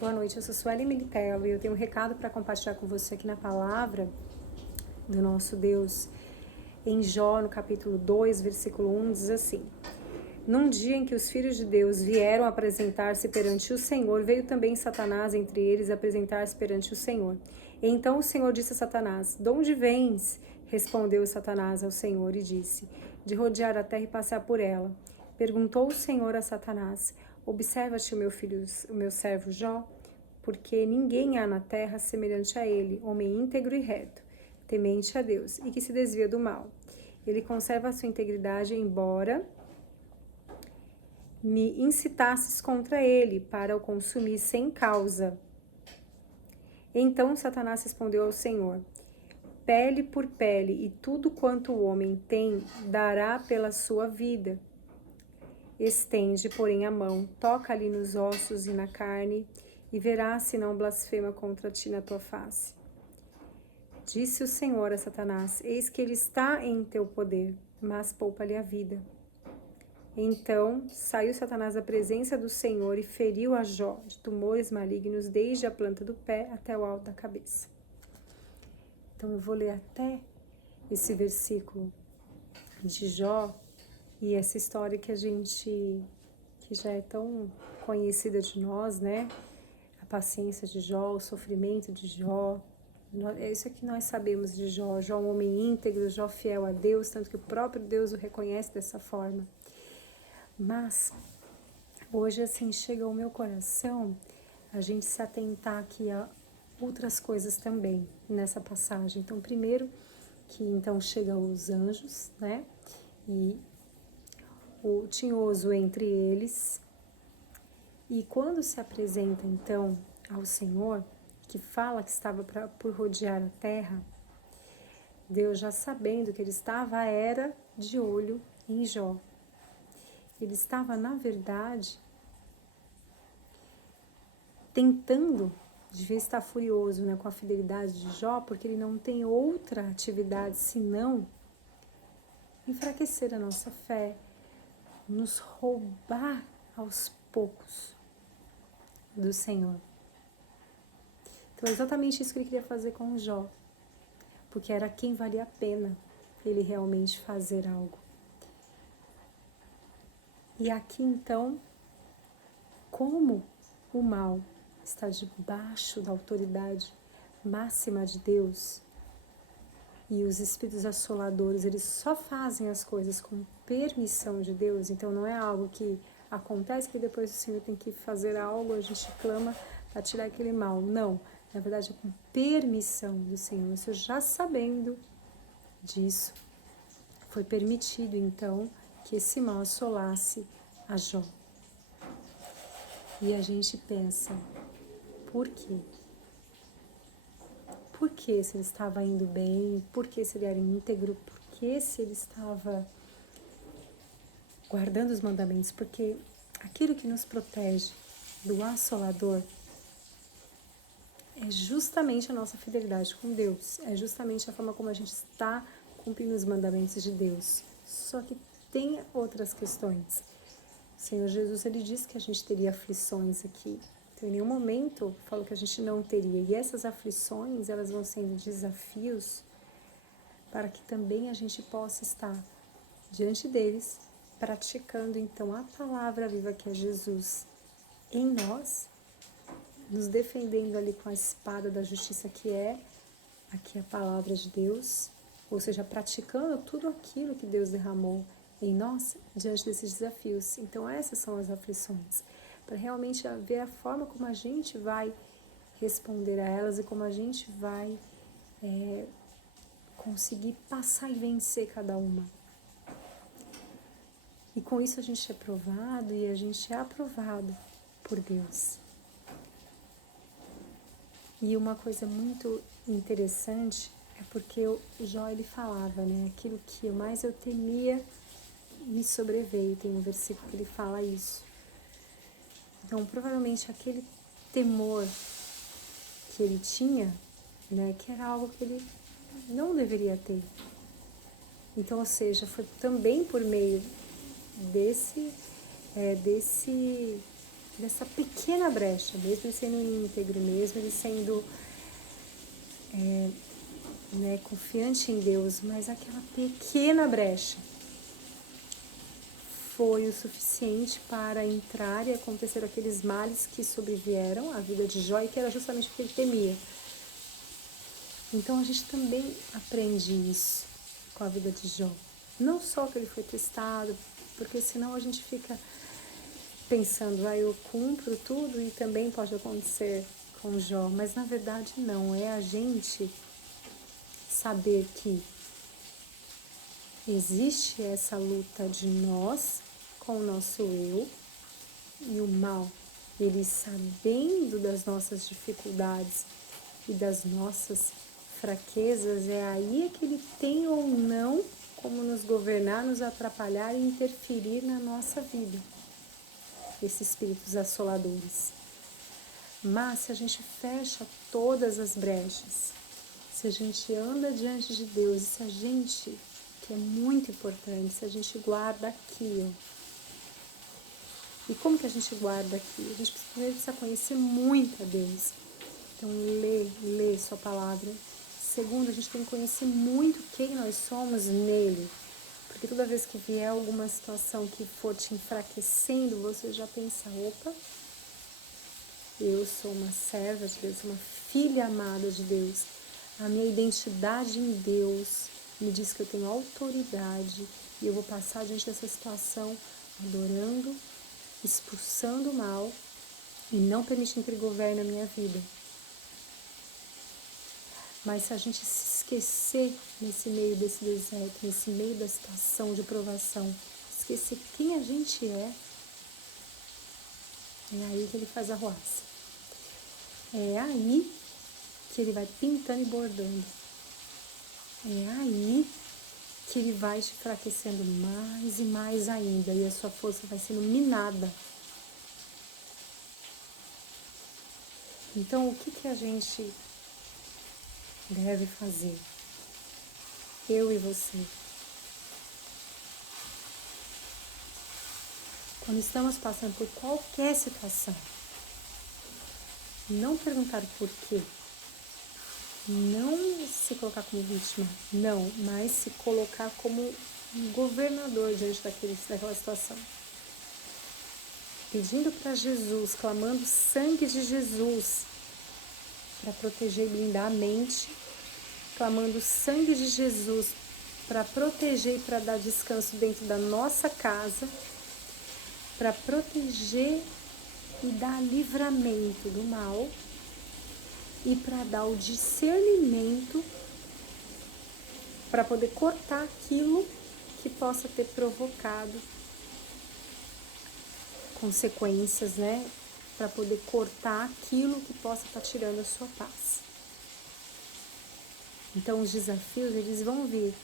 Boa noite, eu sou Sueli Militello e eu tenho um recado para compartilhar com você aqui na palavra do nosso Deus. Em Jó, no capítulo 2, versículo 1, diz assim: Num dia em que os filhos de Deus vieram apresentar-se perante o Senhor, veio também Satanás entre eles apresentar-se perante o Senhor. E então o Senhor disse a Satanás: De onde vens? Respondeu Satanás ao Senhor e disse: De rodear a terra e passear por ela. Perguntou o Senhor a Satanás: Observa-te o meu servo Jó, porque ninguém há na terra semelhante a ele, homem íntegro e reto, temente a Deus, e que se desvia do mal. Ele conserva a sua integridade, embora me incitasses contra ele, para o consumir sem causa. Então Satanás respondeu ao Senhor: Pele por pele, e tudo quanto o homem tem, dará pela sua vida. Estende, porém, a mão, toca-lhe nos ossos e na carne, e verás se não blasfema contra ti na tua face. Disse o Senhor a Satanás: Eis que ele está em teu poder, mas poupa-lhe a vida. Então saiu Satanás da presença do Senhor e feriu a Jó de tumores malignos desde a planta do pé até o alto da cabeça. Então eu vou ler até esse versículo de Jó e essa história que já é tão conhecida de nós, né? A paciência de Jó, o sofrimento de Jó. É isso que nós sabemos de Jó. Jó é um homem íntegro, Jó fiel a Deus, tanto que o próprio Deus o reconhece dessa forma. Mas hoje assim chega ao meu coração a gente se atentar aqui a outras coisas também nessa passagem. Então, primeiro que então chegam os anjos, né? E o tinhoso entre eles. E quando se apresenta então ao Senhor, que fala que estava por rodear a terra, Deus, já sabendo que ele estava, era de olho em Jó. Ele estava, na verdade, tentando, devia estar furioso, né, com a fidelidade de Jó, porque ele não tem outra atividade senão enfraquecer a nossa fé, nos roubar aos poucos do Senhor. Então é exatamente isso que ele queria fazer com Jó, porque era quem valia a pena ele realmente fazer algo. E aqui então, como o mal está debaixo da autoridade máxima de Deus e os espíritos assoladores, eles só fazem as coisas com permissão de Deus, então não é algo que acontece que depois o Senhor tem que fazer algo, a gente clama para tirar aquele mal. Não, na verdade é com permissão do Senhor. O Senhor, já sabendo disso, foi permitido então que esse mal assolasse a Jó. E a gente pensa, por quê? Por que se ele estava indo bem? Por que se ele era íntegro? Por que se ele estava guardando os mandamentos? Porque aquilo que nos protege do assolador é justamente a nossa fidelidade com Deus. É justamente a forma como a gente está cumprindo os mandamentos de Deus. Só que tem outras questões. O Senhor Jesus, ele disse que a gente teria aflições aqui. Então, em nenhum momento falou que a gente não teria. E essas aflições, elas vão sendo desafios para que também a gente possa estar diante deles, praticando então a palavra viva que é Jesus em nós, nos defendendo ali com a espada da justiça que é aqui a palavra de Deus, ou seja, praticando tudo aquilo que Deus derramou em nós diante desses desafios. Então essas são as aflições, para realmente ver a forma como a gente vai responder a elas e como a gente vai conseguir passar e vencer cada uma. E com isso a gente é provado e a gente é aprovado por Deus. E uma coisa muito interessante é porque o Jó, ele falava, né, aquilo que mais eu temia me sobreveio. Tem um versículo que ele fala isso. Então, provavelmente aquele temor que ele tinha, né, que era algo que ele não deveria ter. Então, ou seja, foi também por meio dessa pequena brecha, mesmo ele sendo íntegro, mesmo ele sendo confiante em Deus, mas aquela pequena brecha foi o suficiente para entrar e acontecer aqueles males que sobrevieram à vida de Jó, e que era justamente o que ele temia. Então a gente também aprende isso com a vida de Jó. Não só que ele foi testado, porque senão a gente fica pensando, eu cumpro tudo e também pode acontecer com Jó. Mas na verdade não, é a gente saber que existe essa luta de nós com o nosso eu e o mal. Ele sabendo das nossas dificuldades e das nossas fraquezas, é aí que ele tem ou não como nos governar, nos atrapalhar e interferir na nossa vida, esses espíritos assoladores. Mas se a gente fecha todas as brechas, se a gente anda diante de Deus, se a gente, que é muito importante, se a gente guarda aqui, E como que a gente guarda aqui? A gente precisa conhecer muito a Deus. Então, lê sua palavra. Segundo, a gente tem que conhecer muito quem nós somos nele. Porque toda vez que vier alguma situação que for te enfraquecendo, você já pensa, opa, eu sou uma serva de Deus, uma filha amada de Deus. A minha identidade em Deus me diz que eu tenho autoridade e eu vou passar diante dessa situação adorando, expulsando o mal e não permitindo que ele governe a minha vida. Mas se a gente se esquecer nesse meio desse deserto, nesse meio da situação de provação, esquecer quem a gente é aí que ele faz a arruaça. É aí que ele vai pintando e bordando. É aí que ele vai te enfraquecendo mais e mais ainda, e a sua força vai sendo minada. Então, o que a gente deve fazer? Eu e você. Quando estamos passando por qualquer situação, não perguntar por quê, não se colocar como vítima, não, mas se colocar como um governador diante daquela situação. Pedindo para Jesus, clamando o sangue de Jesus para proteger e blindar a mente, clamando o sangue de Jesus para proteger e para dar descanso dentro da nossa casa, para proteger e dar livramento do mal e para dar o discernimento para poder cortar aquilo que possa ter provocado consequências, para poder cortar aquilo que possa estar tirando a sua paz. Então os desafios, eles vão vir.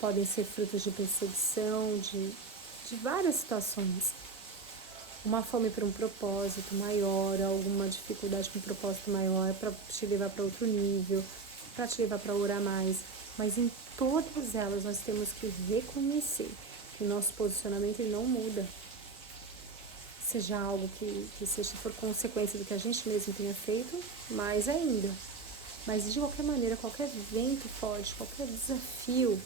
Podem ser frutos de perseguição, de várias situações. Uma fome para um propósito maior, alguma dificuldade para um propósito maior, para te levar para outro nível, para te levar para orar mais. Mas em todas elas nós temos que reconhecer que o nosso posicionamento ele não muda. Seja algo que seja por consequência do que a gente mesmo tenha feito, mais ainda. Mas de qualquer maneira, qualquer vento forte, qualquer desafio,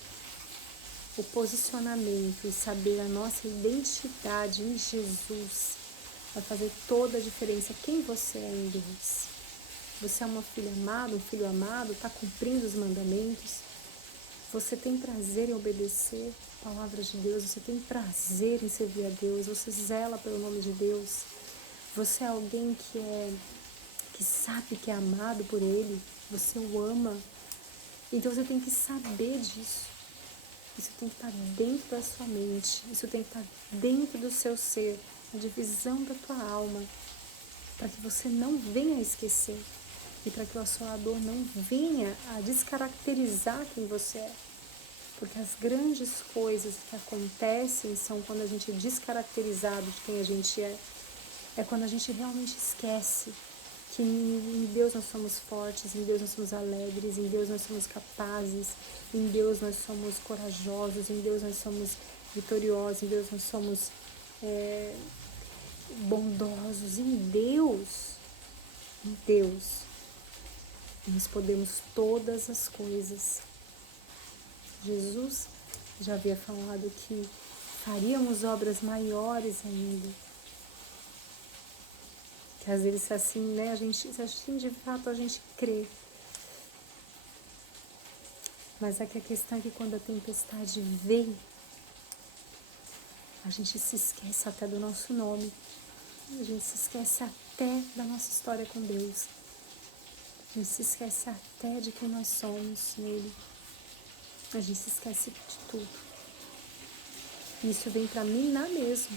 o posicionamento e saber a nossa identidade em Jesus vai fazer toda a diferença. Quem você é em Deus? Você é uma filha amada, um filho amado, está cumprindo os mandamentos? Você tem prazer em obedecer a palavra de Deus? Você tem prazer em servir a Deus? Você zela pelo nome de Deus? Você é alguém que sabe que é amado por Ele? Você o ama? Então você tem que saber disso. Isso tem que estar dentro da sua mente, isso tem que estar dentro do seu ser, a divisão da tua alma, para que você não venha a esquecer e para que o assolador não venha a descaracterizar quem você é. Porque as grandes coisas que acontecem são quando a gente é descaracterizado de quem a gente é. É quando a gente realmente esquece que em Deus nós somos fortes, em Deus nós somos alegres, em Deus nós somos capazes, em Deus nós somos corajosos, em Deus nós somos vitoriosos, em Deus nós somos bondosos em Deus. Em Deus, nós podemos todas as coisas. Jesus já havia falado que faríamos obras maiores ainda. Que às vezes assim, né, assim de fato a gente crê. Mas aqui a questão é que quando a tempestade vem, a gente se esquece até do nosso nome. A gente se esquece até da nossa história com Deus. A gente se esquece até de quem nós somos nele. A gente se esquece de tudo. Isso vem pra minar mesmo.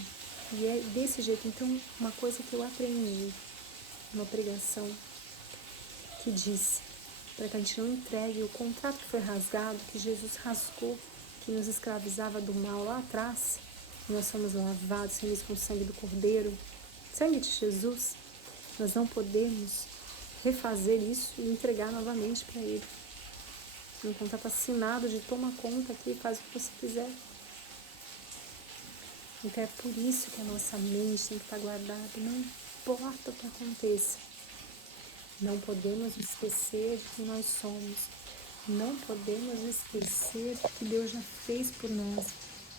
E é desse jeito. Então, uma coisa que eu aprendi, uma pregação que disse, para que a gente não entregue o contrato que foi rasgado, que Jesus rasgou, que nos escravizava do mal lá atrás. Nós somos lavados, remidos com o sangue do Cordeiro, sangue de Jesus. Nós não podemos refazer isso e entregar novamente para Ele. Um contrato assinado de toma conta aqui, faz o que você quiser. Então é por isso que a nossa mente tem que estar guardada, não importa o que aconteça. Não podemos esquecer de quem nós somos. Não podemos esquecer do que Deus já fez por nós.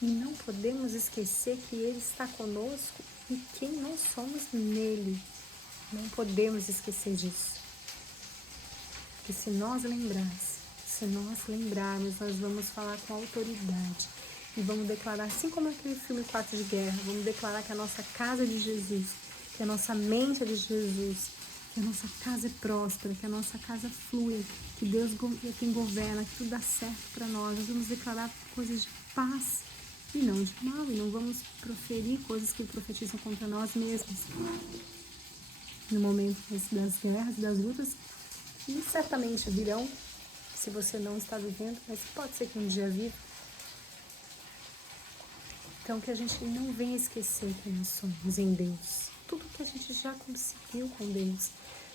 E não podemos esquecer que Ele está conosco e quem nós somos nele. Não podemos esquecer disso. Porque se nós lembrarmos, nós vamos falar com autoridade. E vamos declarar, assim como aquele filme Quarto de Guerra, vamos declarar que a nossa casa é de Jesus, que a nossa mente é de Jesus, que a nossa casa é próspera, que a nossa casa flui, que Deus é quem governa, que tudo dá certo para nós. Nós vamos declarar coisas de paz e não de mal, e não vamos proferir coisas que profetizam contra nós mesmos. No momento das guerras, das lutas, que certamente virão, se você não está vivendo, mas pode ser que um dia viva. Então, que a gente não venha esquecer quem nós somos em Deus. Tudo que a gente já conseguiu com Deus,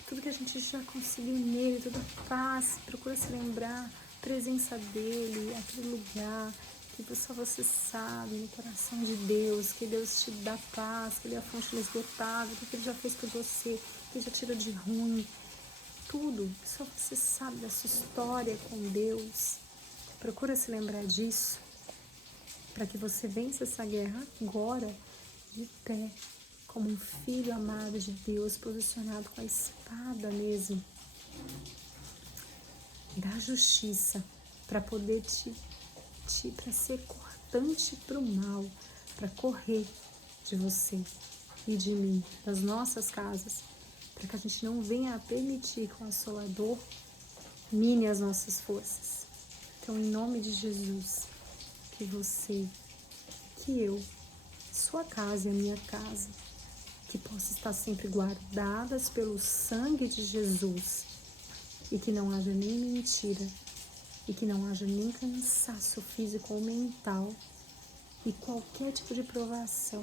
tudo que a gente já conseguiu nele, toda a paz, procura se lembrar, a presença dele, aquele lugar que só você sabe, no coração de Deus, que Deus te dá paz, que ele é a fonte inesgotável, que ele já fez por você, que ele já tira de ruim, tudo, só você sabe da sua história com Deus. Procura se lembrar disso, para que você vença essa guerra agora, de pé, como um filho amado de Deus, posicionado com a espada mesmo, da justiça, para poder para ser cortante para o mal, para correr de você e de mim, das nossas casas, para que a gente não venha a permitir que o assolador mine as nossas forças. Então, em nome de Jesus, que você, que eu, sua casa e a minha casa, que possa estar sempre guardadas pelo sangue de Jesus e que não haja nem mentira e que não haja nem cansaço físico ou mental e qualquer tipo de provação,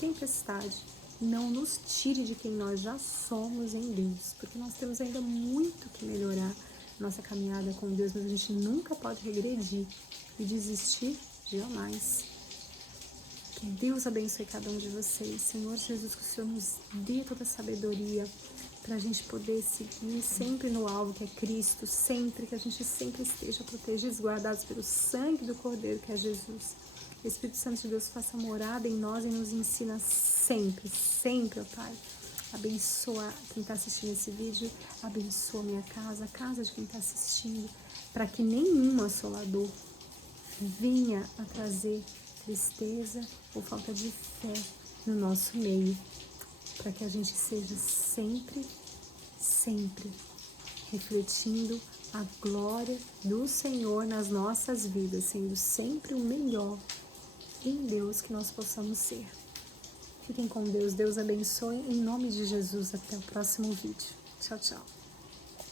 tempestade, não nos tire de quem nós já somos em Deus, porque nós temos ainda muito que melhorar nossa caminhada com Deus, mas a gente nunca pode regredir e desistir jamais. Que Deus abençoe cada um de vocês. Senhor Jesus, que o Senhor nos dê toda a sabedoria para a gente poder seguir sempre no alvo que é Cristo, sempre, que a gente sempre esteja protegidos, guardados pelo sangue do Cordeiro que é Jesus. O Espírito Santo de Deus faça morada em nós e nos ensina sempre, sempre, ó Pai. Abençoa quem está assistindo esse vídeo, abençoa minha casa, a casa de quem está assistindo, para que nenhum assolador venha a trazer tristeza ou falta de fé no nosso meio, para que a gente seja sempre, sempre refletindo a glória do Senhor nas nossas vidas, sendo sempre o melhor em Deus que nós possamos ser. Fiquem com Deus, Deus abençoe, em nome de Jesus, até o próximo vídeo. Tchau, tchau.